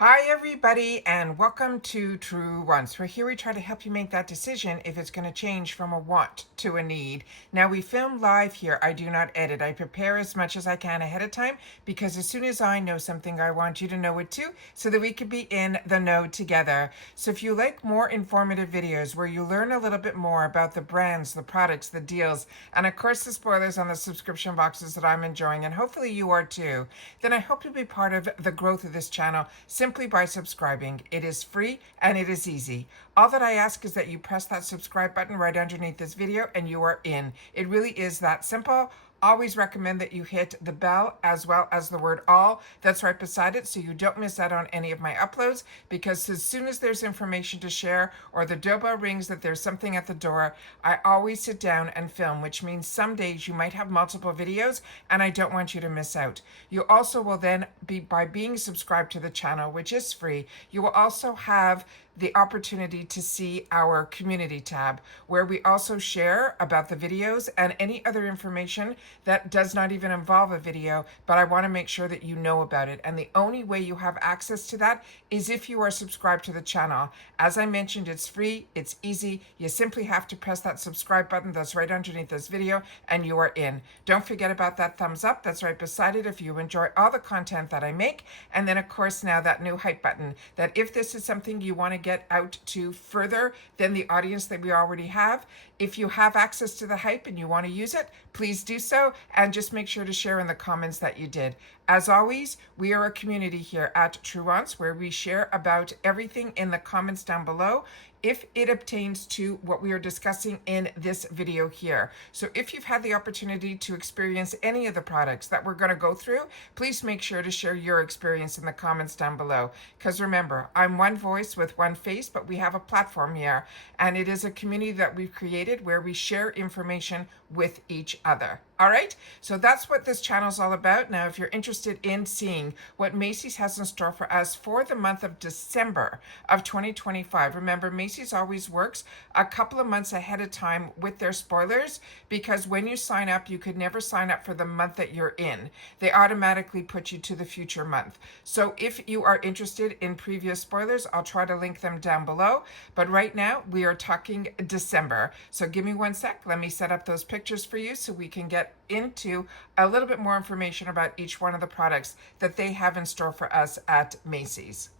Hi everybody and welcome to True Wants. We're here, we try to help you make that decision if it's going to change from a want to a need. Now we film live here. I do not edit. I prepare as much as I can ahead of time because as soon as I know something, I want you to know it too so that we can be in the know together. So if you like more informative videos where you learn a little bit more about the brands, the products, the deals, and of course the spoilers on the subscription boxes that I'm enjoying, and hopefully you are too, then I hope you'll be part of the growth of this channel simply by subscribing. It is free and it is easy. All that I ask is that you press that subscribe button right underneath this video and you are in. It really is that simple. Always recommend that you hit the bell as well as the word all that's right beside it so you don't miss out on any of my uploads, because as soon as there's information to share or the doorbell rings that there's something at the door, I always sit down and film, which means some days you might have multiple videos and I don't want you to miss out. You also will then be, by being subscribed to the channel, which is free, you will also have the opportunity to see our community tab where we also share about the videos and any other information that does not even involve a video, but I want to make sure that you know about it. And the only way you have access to that is if you are subscribed to the channel. As I mentioned, it's free, it's easy. You simply have to press that subscribe button that's right underneath this video and you are in. Don't forget about that thumbs up that's right beside it if you enjoy all the content that I make. And then of course now that new hype button, that if this is something you want to get out to further than the audience that we already have, if you have access to the hype and you want to use it, please do so, and just make sure to share in the comments that you did. As always, we are a community here at True Wants where we share about everything in the comments down below if it obtains to what we are discussing in this video here. So if you've had the opportunity to experience any of the products that we're going to go through, please make sure to share your experience in the comments down below. Because remember, I'm one voice with one face, but we have a platform here, and it is a community that we've created where we share information with each other. All right, so that's what this channel is all about. Now, if you're interested in seeing what Macy's has in store for us for the month of December of 2025, remember, Macy's always works a couple of months ahead of time with their spoilers, because when you sign up, you could never sign up for the month that you're in. They automatically put you to the future month. So if you are interested in previous spoilers, I'll try to link them down below. But right now, we are talking December. So give me one sec. Let me set up those pictures for you so we can get into a little bit more information about each one of the products that they have in store for us at Macy's.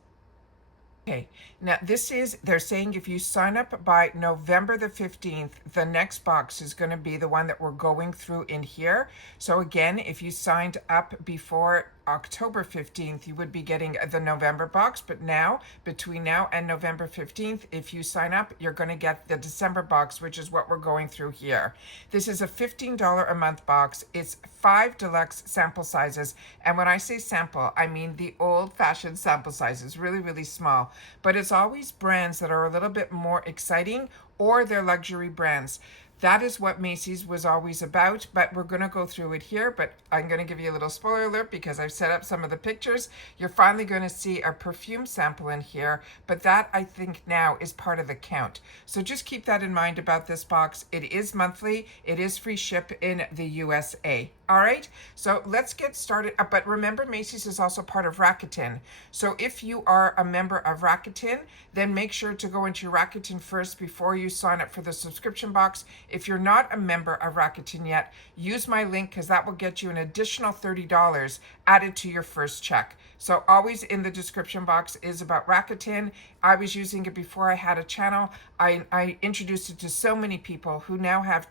Okay, now this is, they're saying if you sign up by November the 15th, the next box is going to be the one that we're going through in here. So again, if you signed up before October 15th, you would be getting the November box, but now, between now and November 15th, if you sign up, you're going to get the December box, which is what we're going through here. This is a $15 a month box. It's 5 deluxe sample sizes, and when I say sample, I mean the old-fashioned sample sizes, really, really small, but it's always brands that are a little bit more exciting, or they're luxury brands. That is what Macy's was always about, but we're going to go through it here. But I'm going to give you a little spoiler alert because I've set up some of the pictures. You're finally going to see a perfume sample in here, but that I think now is part of the count. So just keep that in mind about this box. It is monthly. It is free ship in the USA. All right, so let's get started. But remember, Macy's is also part of Rakuten. So if you are a member of Rakuten, then make sure to go into Rakuten first before you sign up for the subscription box. If you're not a member of Rakuten yet, use my link because that will get you an additional $30 added to your first check. So always in the description box is about Rakuten. I was using it before I had a channel. I introduced it to so many people who now have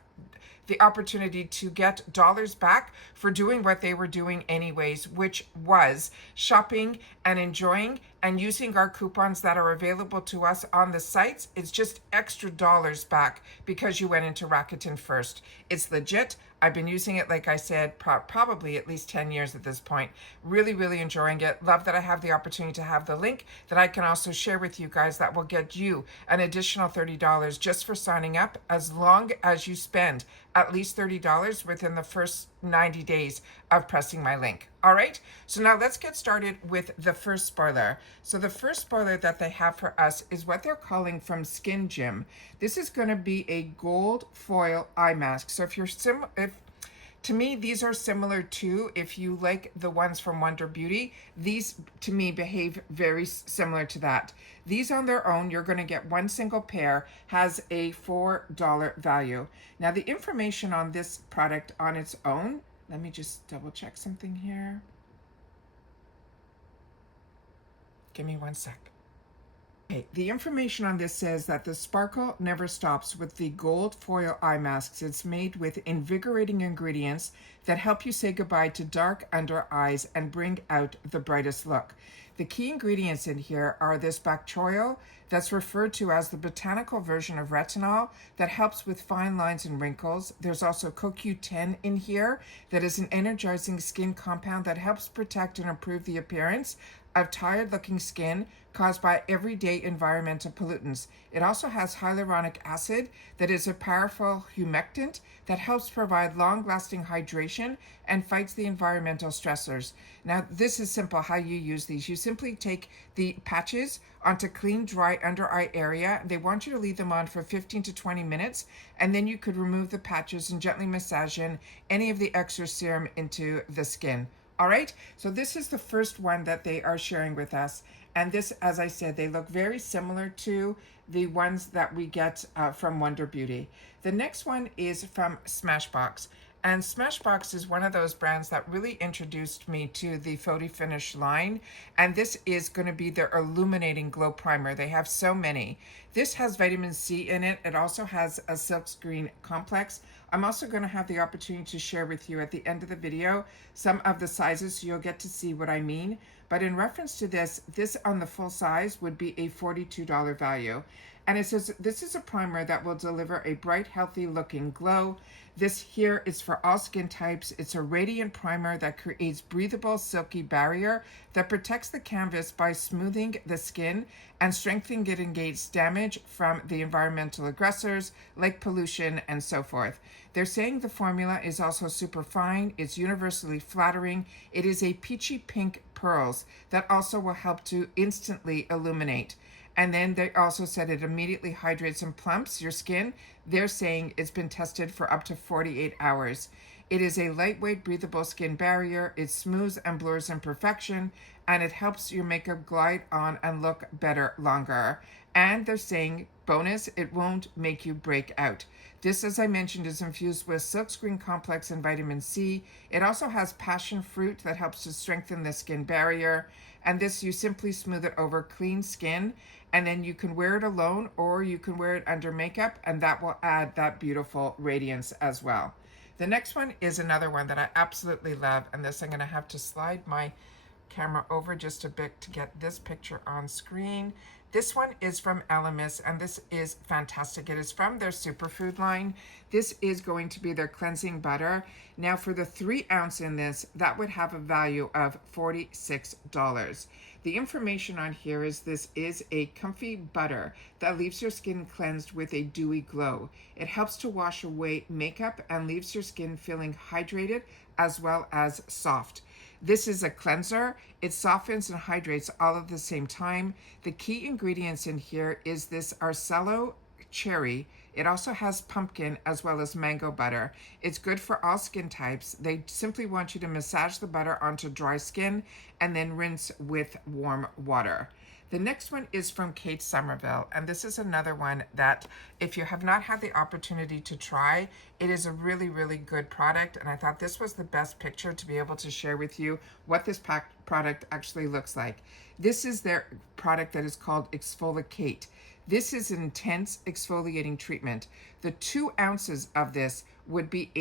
the opportunity to get dollars back for doing what they were doing anyways, which was shopping and enjoying and using our coupons that are available to us on the sites. It's just extra dollars back because you went into Rakuten first. It's legit. I've been using it, like I said, probably at least 10 years at this point. Really, really enjoying it. Love that I have the opportunity to have the link that I can also share with you guys that will get you an additional $30 just for signing up, as long as you spend at least $30 within the first 90 days of pressing my link. All right, so now let's get started with the first spoiler. So the first spoiler that they have for us is what they're calling from Skin Gym. This is going to be a gold foil eye mask. So if To me, these are similar too. If you like the ones from Wonder Beauty, these to me behave very similar to that. These on their own, you're going to get one single pair, has a $4 value. Now the information on this product on its own, let me just double check something here. Give me one sec. Okay, the information on this says that the sparkle never stops with the gold foil eye masks. It's made with invigorating ingredients that help you say goodbye to dark under eyes and bring out the brightest look. The key ingredients in here are this bacterial that's referred to as the botanical version of retinol that helps with fine lines and wrinkles. There's also CoQ10 in here that is an energizing skin compound that helps protect and improve the appearance of tired looking skin caused by everyday environmental pollutants. It also has hyaluronic acid that is a powerful humectant that helps provide long-lasting hydration and fights the environmental stressors. Now, this is simple how you use these. You simply take the patches onto clean, dry under eye area. They want you to leave them on for 15 to 20 minutes, and then you could remove the patches and gently massage in any of the extra serum into the skin. All right, so this is the first one that they are sharing with us. And this, as I said, they look very similar to the ones that we get from Wonder Beauty. The next one is from Smashbox. And Smashbox is one of those brands that really introduced me to the Faux Finish line. And this is going to be their Illuminating Glow Primer. They have so many. This has vitamin C in it. It also has a silkscreen complex. I'm also going to have the opportunity to share with you at the end of the video some of the sizes so you'll get to see what I mean. But in reference to this on the full size would be a $42 value. And it says this is a primer that will deliver a bright, healthy looking glow. This here is for all skin types. It's a radiant primer that creates breathable, silky barrier that protects the canvas by smoothing the skin and strengthening it against damage from the environmental aggressors like pollution and so forth. They're saying the formula is also super fine. It's universally flattering. It is a peachy pink pearls that also will help to instantly illuminate. And then they also said it immediately hydrates and plumps your skin. They're saying it's been tested for up to 48 hours. It is a lightweight, breathable skin barrier. It smooths and blurs imperfection, and it helps your makeup glide on and look better longer. And they're saying, bonus, it won't make you break out. This, as I mentioned, is infused with silkscreen complex and vitamin C. It also has passion fruit that helps to strengthen the skin barrier. And this, you simply smooth it over clean skin, and then you can wear it alone or you can wear it under makeup, and that will add that beautiful radiance as well. The next one is another one that I absolutely love, and this I'm going to have to slide my camera over just a bit to get this picture on screen. This one is from Elemis, and this is fantastic. It is from their superfood line. This is going to be their cleansing butter. Now for the 3 ounce in this, that would have a value of $46. The information on here is this is a comfy butter that leaves your skin cleansed with a dewy glow. It helps to wash away makeup and leaves your skin feeling hydrated as well as soft. This is a cleanser. It softens and hydrates all at the same time. The key ingredients in here is this Arcello cherry. It also has pumpkin as well as mango butter. It's good for all skin types. They simply want you to massage the butter onto dry skin and then rinse with warm water. The next one is from Kate Somerville, and this is another one that if you have not had the opportunity to try, it is a really, really good product, and I thought this was the best picture to be able to share with you what this product actually looks like. This is their product that is called Exfoliate. This is an intense exfoliating treatment. The 2 ounces of this would be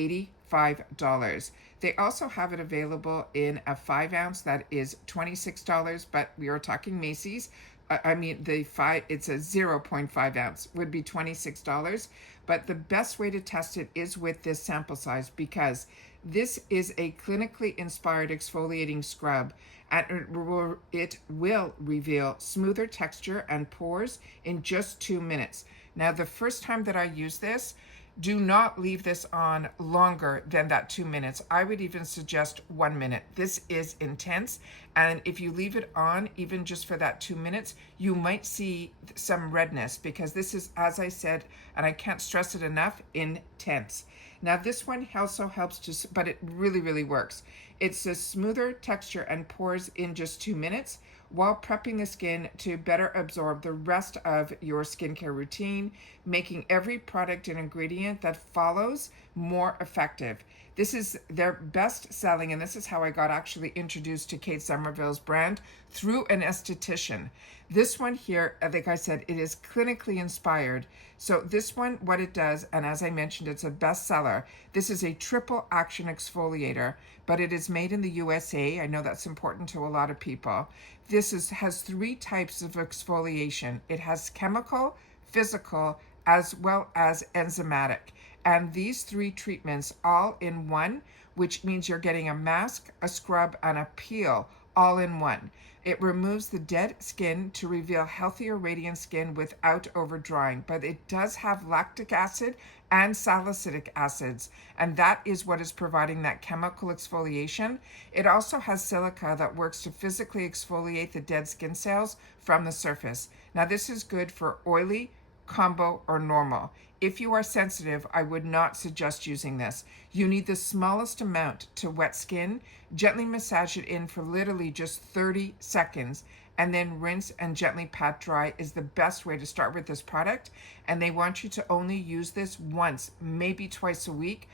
$85. They also have it available in a 5 ounce that is $26, but we are talking Macy's. It's a 0.5 ounce would be $26. But the best way to test it is with this sample size, because this is a clinically inspired exfoliating scrub, and it will reveal smoother texture and pores in just 2 minutes. Now, the first time that I used this, Do not leave this on longer than that 2 minutes. I would even suggest 1 minute. This is intense. And if you leave it on, even just for that 2 minutes, you might see some redness, because this is, as I said, and I can't stress it enough, intense. Now this one also helps to, but it really, really works. It's a smoother texture and pours in just 2 minutes, while prepping the skin to better absorb the rest of your skincare routine, making every product and ingredient that follows more effective. This is their best selling, and this is how I got actually introduced to Kate Somerville's brand, through an esthetician. This one here, like I said, it is clinically inspired. So this one, what it does, and as I mentioned, it's a bestseller. This is a triple action exfoliator, but it is made in the USA. I know that's important to a lot of people. This has 3 types of exfoliation. It has chemical, physical, as well as enzymatic. And these 3 treatments all in one, which means you're getting a mask, a scrub, and a peel all in one. It removes the dead skin to reveal healthier, radiant skin without overdrying, but it does have lactic acid and salicylic acids, and that is what is providing that chemical exfoliation. It also has silica that works to physically exfoliate the dead skin cells from the surface. Now this is good for oily, combo, or normal. If you are sensitive, I would not suggest using this. You need the smallest amount to wet skin. Gently massage it in for literally just 30 seconds, and then rinse and gently pat dry is the best way to start with this product. And they want you to only use this once, maybe twice a week.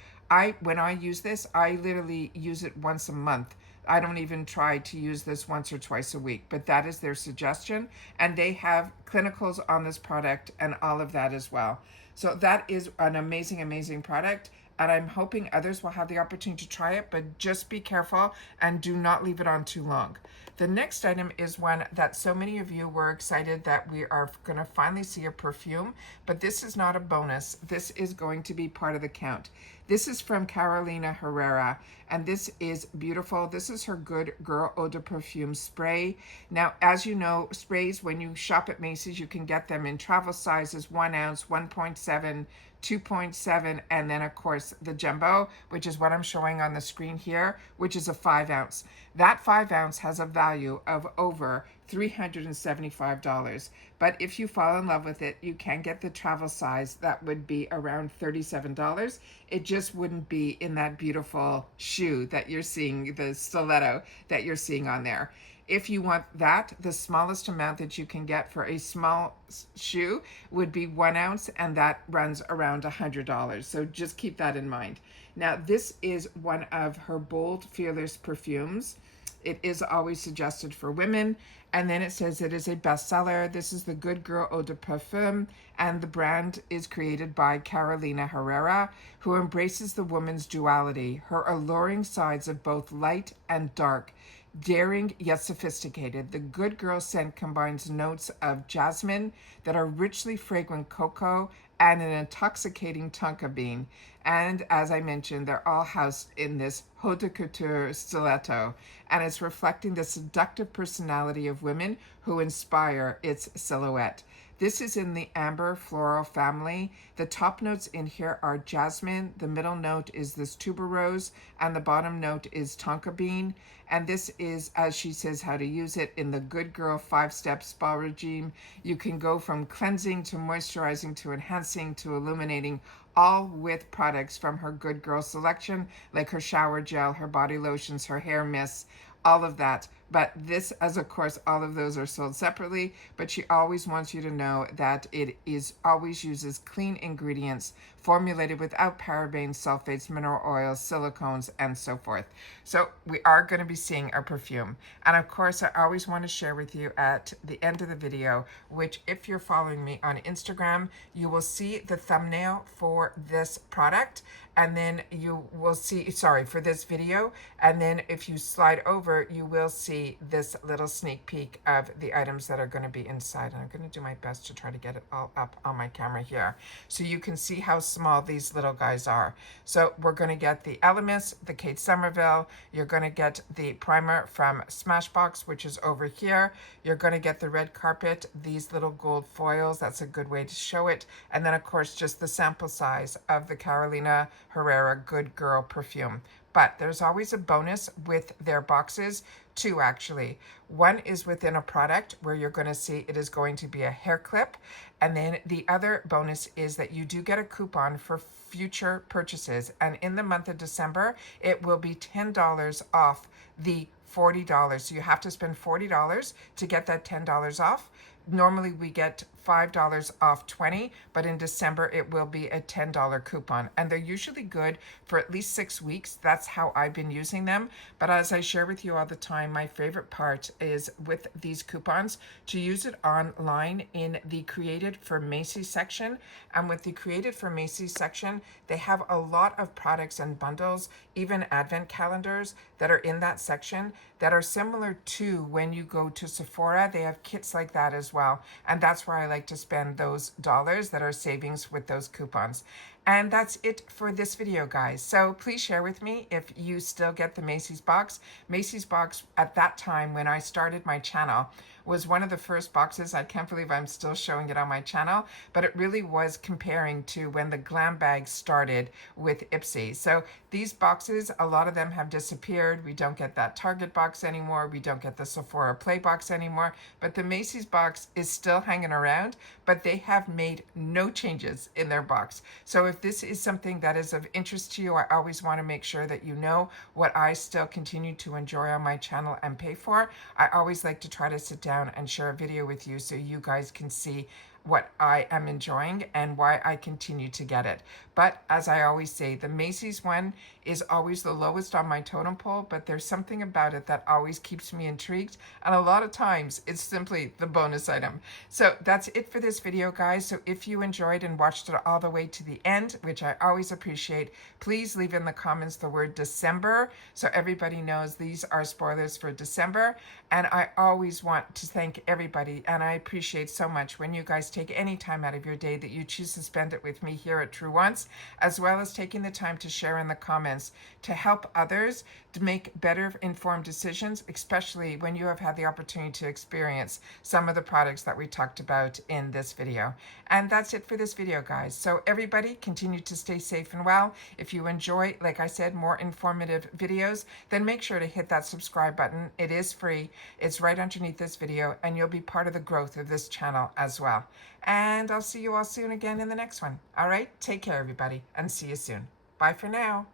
When I use this, I literally use it once a month. I don't even try to use this once or twice a week, but that is their suggestion. And they have clinicals on this product and all of that as well. So that is an amazing, amazing product. And I'm hoping others will have the opportunity to try it, but just be careful and do not leave it on too long. The next item is one that so many of you were excited that we are going to finally see a perfume, but this is not a bonus. This is going to be part of the count. This is from Carolina Herrera, and this is beautiful. This is her Good Girl Eau de Perfume spray. Now, as you know, sprays, when you shop at Macy's, you can get them in travel sizes, 1 ounce, 1.7, 2.7, and then of course the jumbo, which is what I'm showing on the screen here, which is a 5 ounce. That 5 ounce has a value of over $375. But if you fall in love with it, you can get the travel size. That would be around $37. It just wouldn't be in that beautiful shoe that you're seeing, the stiletto that you're seeing on there. If you want that, the smallest amount that you can get for a small shoe would be 1 ounce, and that runs around $100. So just keep that in mind. Now, this is one of her bold, fearless perfumes. It is always suggested for women. And then it says it is a bestseller. This is the Good Girl Eau de Parfum, and the brand is created by Carolina Herrera, who embraces the woman's duality, her alluring sides of both light and dark. Daring yet sophisticated, the Good Girl scent combines notes of jasmine that are richly fragrant cocoa and an intoxicating tonka bean. And as I mentioned, they're all housed in this haute couture stiletto, and it's reflecting the seductive personality of women who inspire its silhouette. This is in the amber floral family. The top notes in here are jasmine, the middle note is this tuberose, and the bottom note is tonka bean. And this is, as she says, how to use it in the Good Girl 5-step spa regime. You can go from cleansing to moisturizing to enhancing to illuminating, all with products from her Good Girl selection, like her shower gel, her body lotions, her hair mists, all of that. But this, as of course, all of those are sold separately, but she always wants you to know that it is always uses clean ingredients formulated without parabens, sulfates, mineral oils, silicones, and so forth. So we are going to be seeing a perfume. And of course, I always want to share with you at the end of the video, which if you're following me on Instagram, you will see the thumbnail for this product. And then you will see, sorry, for this video. And then if you slide over, you will see see this little sneak peek of the items that are going to be inside. And I'm going to do my best to try to get it all up on my camera here so you can see how small these little guys are. So we're going to get the Elemis, the Kate Somerville. You're going to get the primer from Smashbox, which is over here. You're going to get the red carpet, these little gold foils. That's a good way to show it. And then, of course, just the sample size of the Carolina Herrera Good Girl perfume. But there's always a bonus with their boxes, two actually. One is within a product where you're going to see it is going to be a hair clip. And then the other bonus is that you do get a coupon for future purchases. And in the month of December, it will be $10 off the $40. So you have to spend $40 to get that $10 off. Normally we get $5 off 20, but in December it will be a $10 coupon, and they're usually good for at least 6 weeks. That's how I've been using them. But as I share with you all the time, my favorite part is with these coupons to use it online in the Created for Macy's section. And with the Created for Macy's section, they have a lot of products and bundles, even advent calendars that are in that section that are similar to when you go to Sephora. They have kits like that as well, and that's where I like to spend those dollars that are savings with those coupons. And that's it for this video, guys. So please share with me if you still get the Macy's box. Macy's box at that time when I started my channel was one of the first boxes. I can't believe I'm still showing it on my channel, but it really was comparing to when the glam bag started with Ipsy. So these boxes, a lot of them have disappeared. We don't get that Target box anymore. We don't get the Sephora Play box anymore, but the Macy's box is still hanging around, but they have made no changes in their box. So if this is something that is of interest to you, I always want to make sure that you know what I still continue to enjoy on my channel and pay for. I always like to try to sit down and share a video with you so you guys can see what I am enjoying and why I continue to get it. But as I always say, the Macy's one is always the lowest on my totem pole, but there's something about it that always keeps me intrigued. And a lot of times it's simply the bonus item. So that's it for this video, guys. So if you enjoyed and watched it all the way to the end, which I always appreciate, please leave in the comments the word December so everybody knows these are spoilers for December. And I always want to thank everybody, and I appreciate so much when you guys take any time out of your day that you choose to spend it with me here at True Once, as well as taking the time to share in the comments to help others to make better informed decisions, especially when you have had the opportunity to experience some of the products that we talked about in this video. And that's it for this video, guys. So everybody continue to stay safe and well. If you enjoy, like I said, more informative videos, then make sure to hit that subscribe button. It is free. It's right underneath this video, and you'll be part of the growth of this channel as well. And I'll see you all soon again in the next one. All right, take care, everybody, and see you soon. Bye for now.